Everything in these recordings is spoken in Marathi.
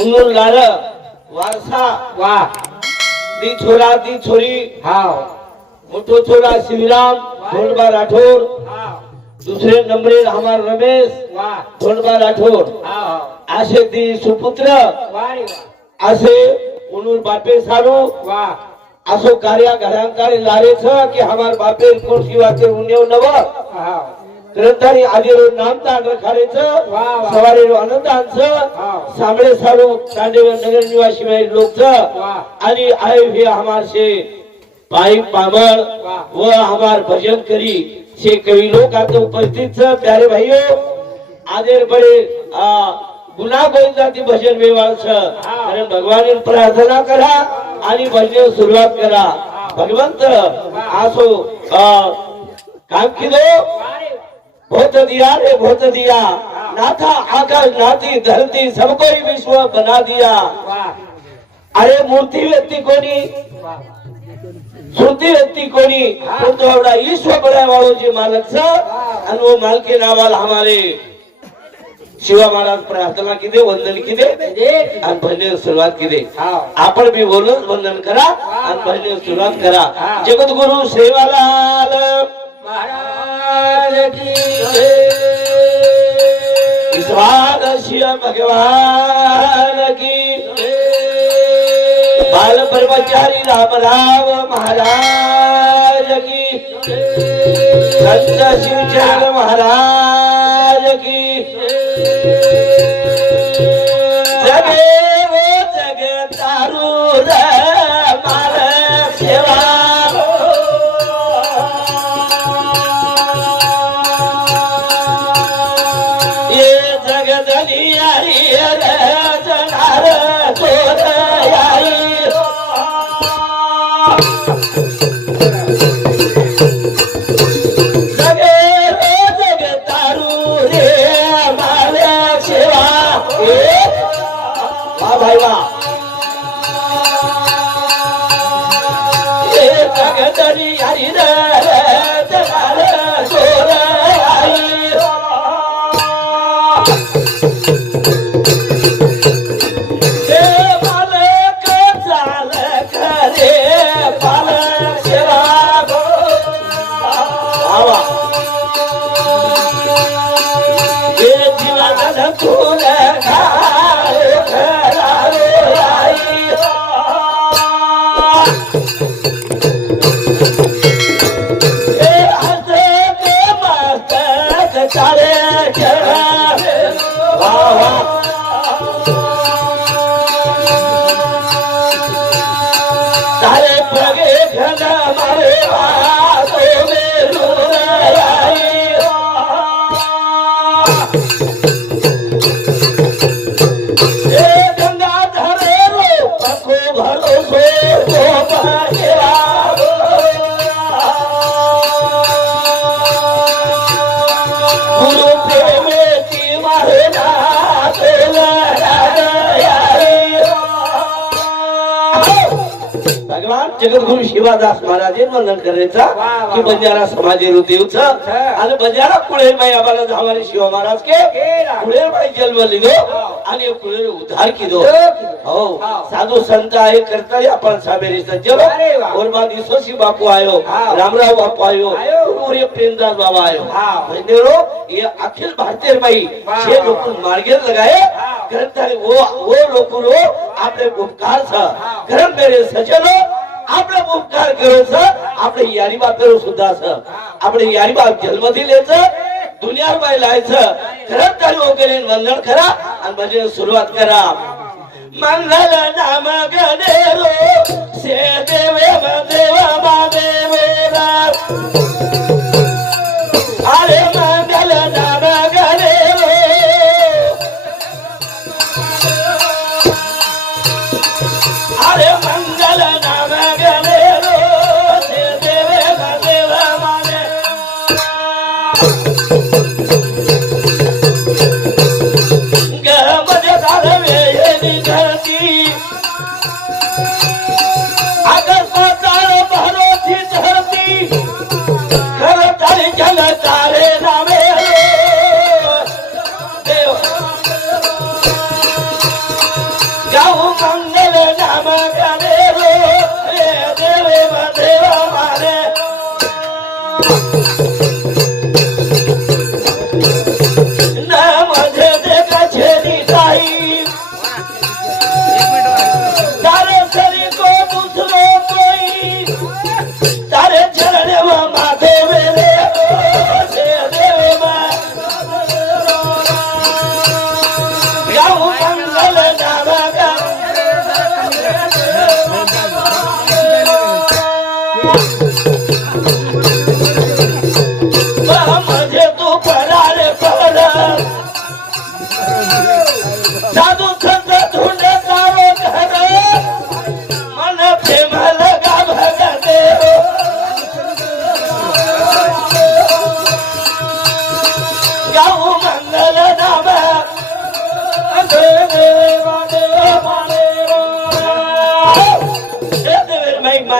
उन्नूर लाल वारसा वा दी छोरा दी छोरी हाव मोठो छोरा शिवराम धोंडबा राठोड दुसरे नंबरी हमार रमेश धोंडबा राठोड असे ती सुपुत्र असे उन्नूर बापे सारू। वा असो कार्या घरांकारे लारेछ की हमार बापे कोण शिवाचे उन्यव नव। ग्रंथारी आदिरो नाम तांड खारेच सवारी आनंदांच सामळे सारू तांडेव नगर निवासी माई लोक वा. आणि आए भी हमार से भाई पामर वाह। व हमार भजन करी. से कवि लोग आते उपस्थित प्यारे भाइयों आदेर बड़े गुन्हा गोविंदाची भजन व्यवहार छ कारण भगवान प्रार्थना करा आणि भजन सुरुवात करा. भगवंत आसो आ, काम किदो भोत दिया रे भोत दिया। नाथा आकाश नाती धरती सब कोई विश्व बना दिया। अरे मूर्ती व्यक्ती कोणी? वा व्यक्ति व्यक्ती कोणी? पण तो एवढा ईश्वर बनाय वाळो जे मालक छ आणि वो मालके नावाला हमारे। शिवा महाराज प्रार्थना किती वंदन किती आणि भजन सुरुवात किती आपण भी बोलून वंदन करा आणि भजन सुरुवात करा। जगद्गुरु सेवालाल। महाराज की ईश्वर शिव भगवान की बाल ब्रह्मचारी राम राव महाराज की संत शिवचरण महाराज ए वाह भाई वाह जगद्गुरु शिवादास महाराजे वंदन करायचा की बंजारा समाजे हृदयच आणि बंजारा कुळे भाई आम्हाला हमारे शिव महाराज के. कुळे भाई जन्म लिहो आणि कुळे उद्धार की दो हो. हो. साधू संत आहे करता आपण साबेरी सज्जन. गोरबा शिव बापू आयो. रामराव बापू आयो. पूरे प्रेमदास बाबा आयो. बंदेरो ये अखिल भारतीय भाई छह लोक मार्गे लगाए ग्रंथ वो वो लोग आपने उपकार था ग्रंथ मेरे सजनो આપણે ઉપકાર કર્યો છે આપણે યારી બાપ કર્યો સુદ્ધા છે આપણે યારી બાપ જન્મથી લે છે દુનિયા બાય લાય છે ખરત તાળી વગેરે વંદન ખરા અને ભજન શરૂઆત કરા મંગલ નામ ગણેરો સે દેવે દેવા મહાદેવો અરે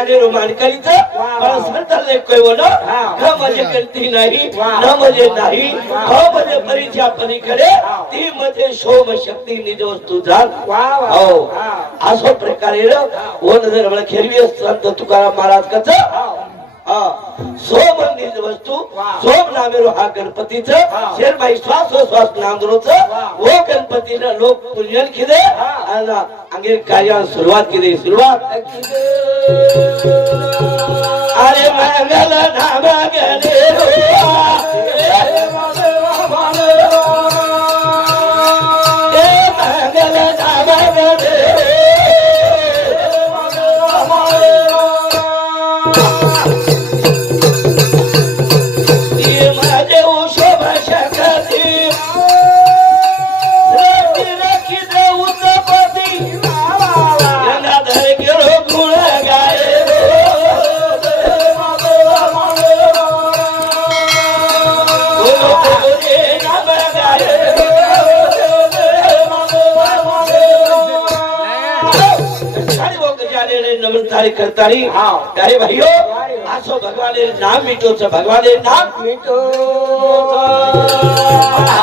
Maneiro, mano, que ele tá संतांना Kalwan हा. म्हणजे गलती नाही. न म्हणजे नाही. ख म्हणजे परीक्षा पलीकडे हा. ती म्हणजे शोभ शक्ती निज वस्तू जाण हो हा. असो प्रकारे वन जर खेळवी संत तुकाराम महाराज कच हा. सोम निज वस्तू. सोम नामेरो हा गणपतीच हा. शेरबाई श्वास श्वास नांदरोच वा. वो गणपतीनं लोक पूजन केले हा. आणि अंगीर कार्याला सुरुवात केली सुरुवात अरे मंगल नाम गणे ભગવાને નમસ્કાર કરતાની હા ત્યારે ભાઈઓ આસો ભગવાને નામ મીઠો છે ભગવાને નામ મીઠો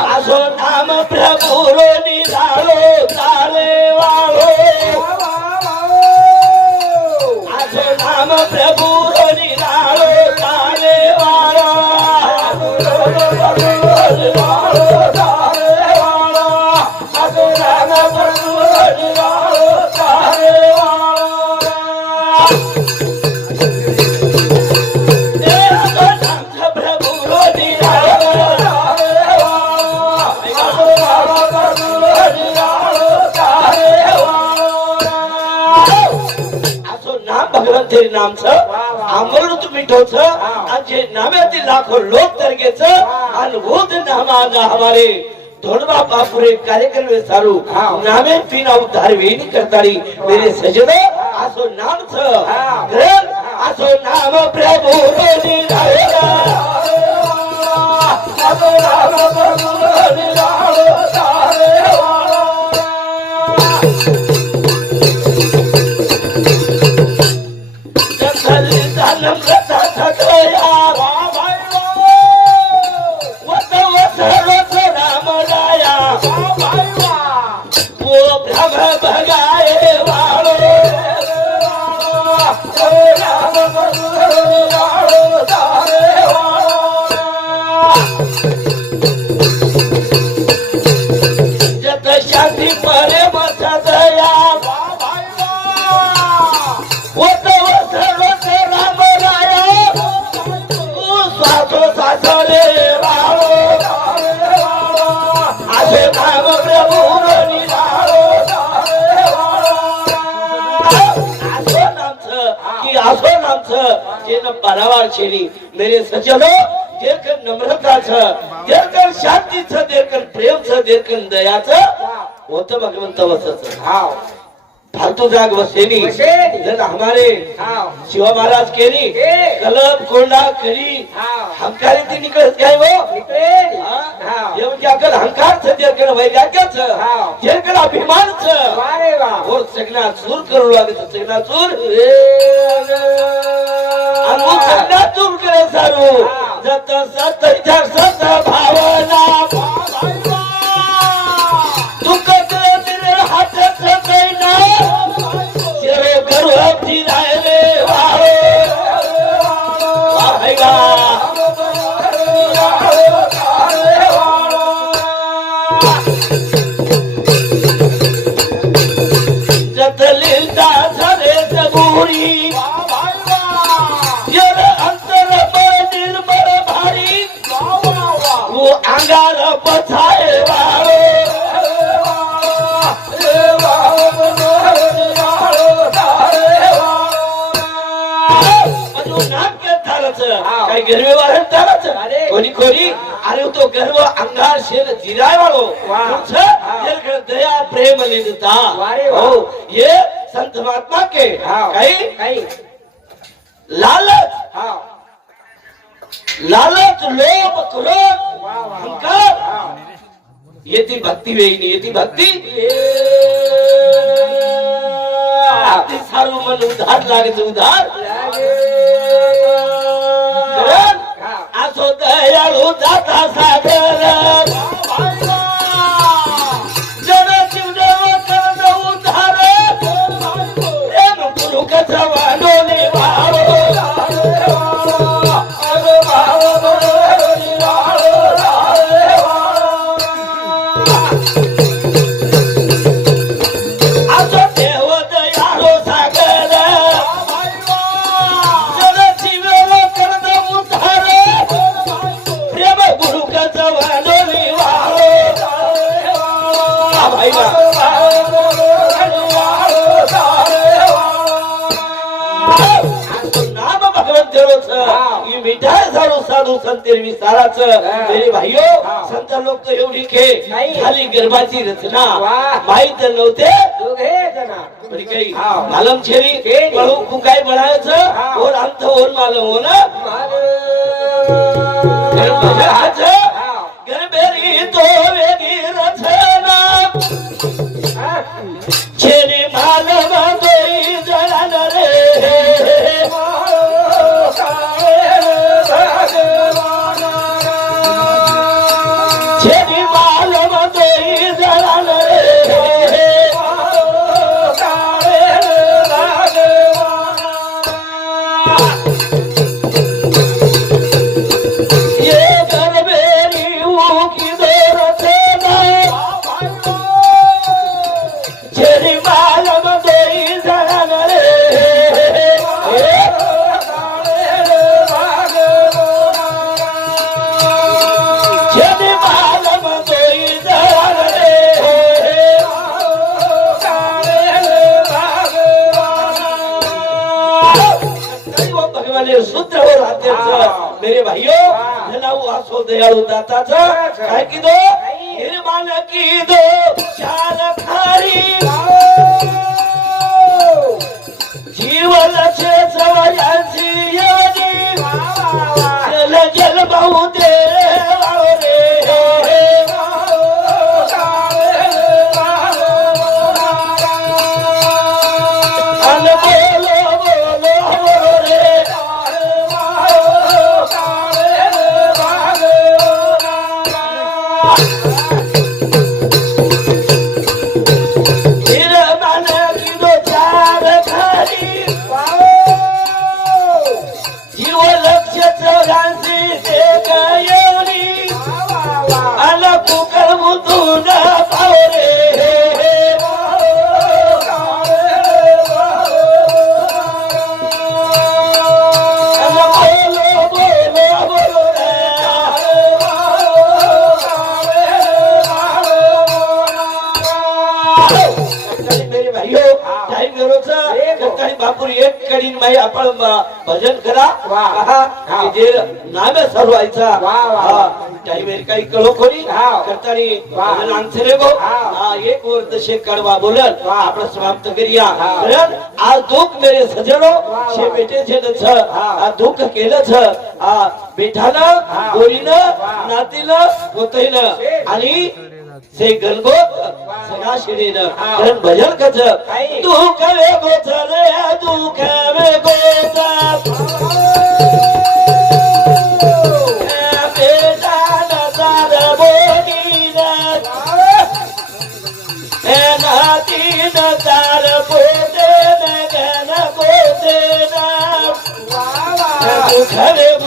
આસો નામ પ્રભુ રો નિરાળો તારે વાળો छ आणि नाम्यातील लाखो लोक तरगेच आणि भूत नामागा हमारे. धोडबा बापुरे कार्यक्रम सारू. नामे पीना उद्धार वेणी करतारी. मेरे सजनो असो नाम छ ग्रहण असो नाम प्रभु आसो नामचं की आसो नामचं जेन परावार छेनी मेरे सजनो नम्रताचं देरकर शांतीचं देरकर प्रेमचं देरकर दयाचं होतं भगवंत वसच. हाव. फालतू जाग वसेनी. जन हमारे शिवा महाराज केली के. कलम कोंडा करी हाव. हमकारी ती निकळत काय वो अकल हंकारचं देरकर वैराग्याचं हाव. देरकर अभिमानचं. वारे वा. हो सगळा चूर करू लागत सगळा चूर. सगळा चूर करे सारू. जत सत सत भावना. नाम काय झालंच काय गर्वे वारण झालंच अरे. कोणी कोणी अरे तो गर्व अंगार शेल जिराय वाळो. येरकड दया प्रेम वा. हो ये संत महात्मा के. हाव. काही? काही. लालच. लालच लोभ क्रोध. अहंकार. येती भक्ती वेईनी येती भक्ती. सारू मन उधार लागायचं उधार. असो दयाळू जाता सागर. मिठाई साडू साडू संतेर विसाराच मेरे भाईयो संत लोक एवढी खे. नाही. खाली गर्भाची रचना. माहीत नव्हते. दोघे जण. मालम छेरी. पळू तू काय बनायचं हा. ओर अंत ओर मालम हो. ना गर्भेरी तो वेगी रचना. दयाळू दाताचा. काय की दो निर्माण की दो शान खारी जीवन छे सवयांची जल जल बहु दे. भजन करा. पहा, हा. जे नामे सर्वायचा काही कळो कोणी हा. करतानी आमचे रे भाऊ एक वर दशे कडवा बोलत. आपण समाप्त करूया हा. कारण आज दुःख मेरे सजनो. शे बेटे छे दुःख केलं छ आ बेठानं. गोरीनं. नातीनं गोतईनं शे. आणि से सगळा शिडीनं हा. कारण भजन कच काही. दुःख वे गोचर दुःख वे गोचर बेटानं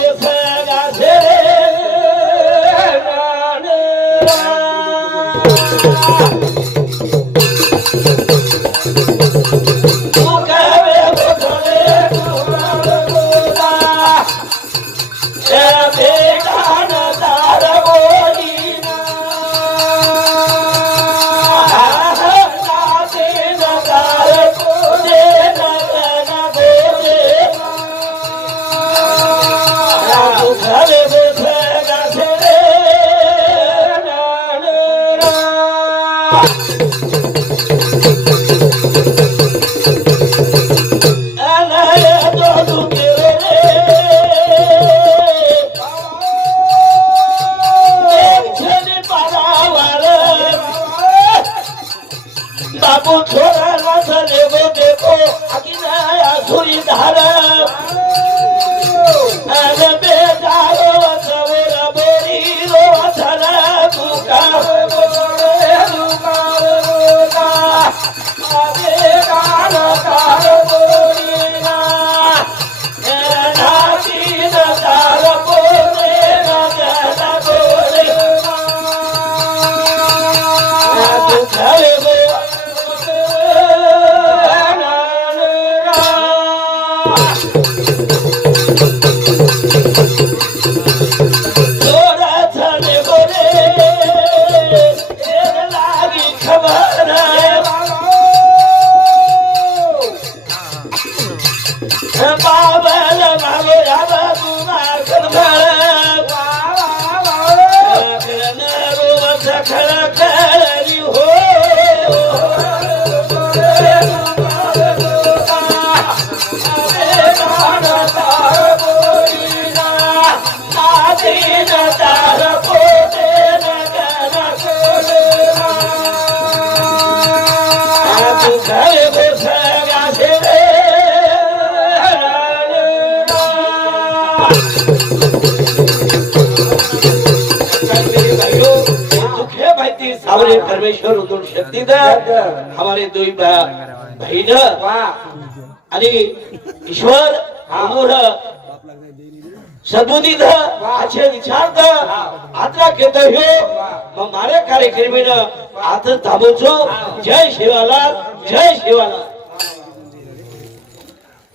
हमारे परमेश्वर उदून शक्ती हमारे दुई बहीण आणि ईश्वर सद्बुद्ध आचे विचार आत्रा घेत हो. मग मारे कार्यक्रमीनं आता थांबवचो जय शिवाला 真是习惯了